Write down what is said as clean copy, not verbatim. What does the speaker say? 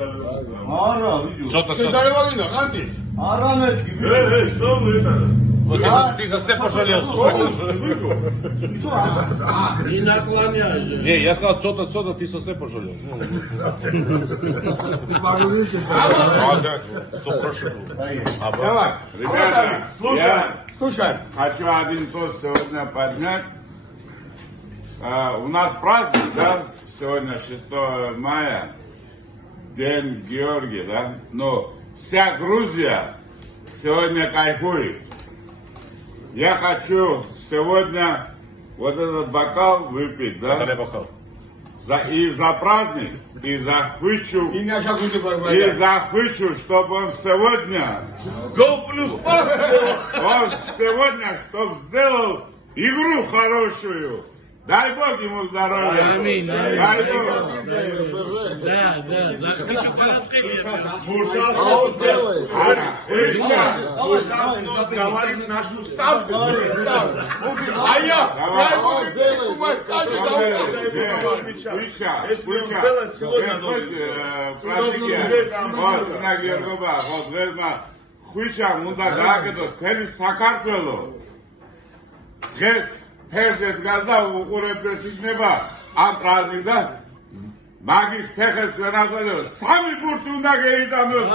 არა, ვიდეო. ცოტა დარევაგინდა ყანდი. არა მეთქი. что вы это? ты засепошали ინაკლანია. Не, я сказал, цота, ты засепошали. Давай, ребята, Слушай. хочу один тост сегодня поднять. У нас праздник, да? Сегодня 6 мая, День Георгия, да? Но вся Грузия сегодня кайфует. Я хочу сегодня вот этот бокал выпить, да? И за праздник, и захвачу, чтобы он сегодня, он сегодня, чтобы сделал игру хорошую. Дай Бог ему здоровья. Аминь. Дай Бог. Да. Хочу Говорит нашу ставку. А я ფეხზე დგას და უყურებდეს იქნება ამ პრაზნიკს და მაგის ფეხებს ვერ აღწევს 3 ბურთი უნდა გაიტანოს.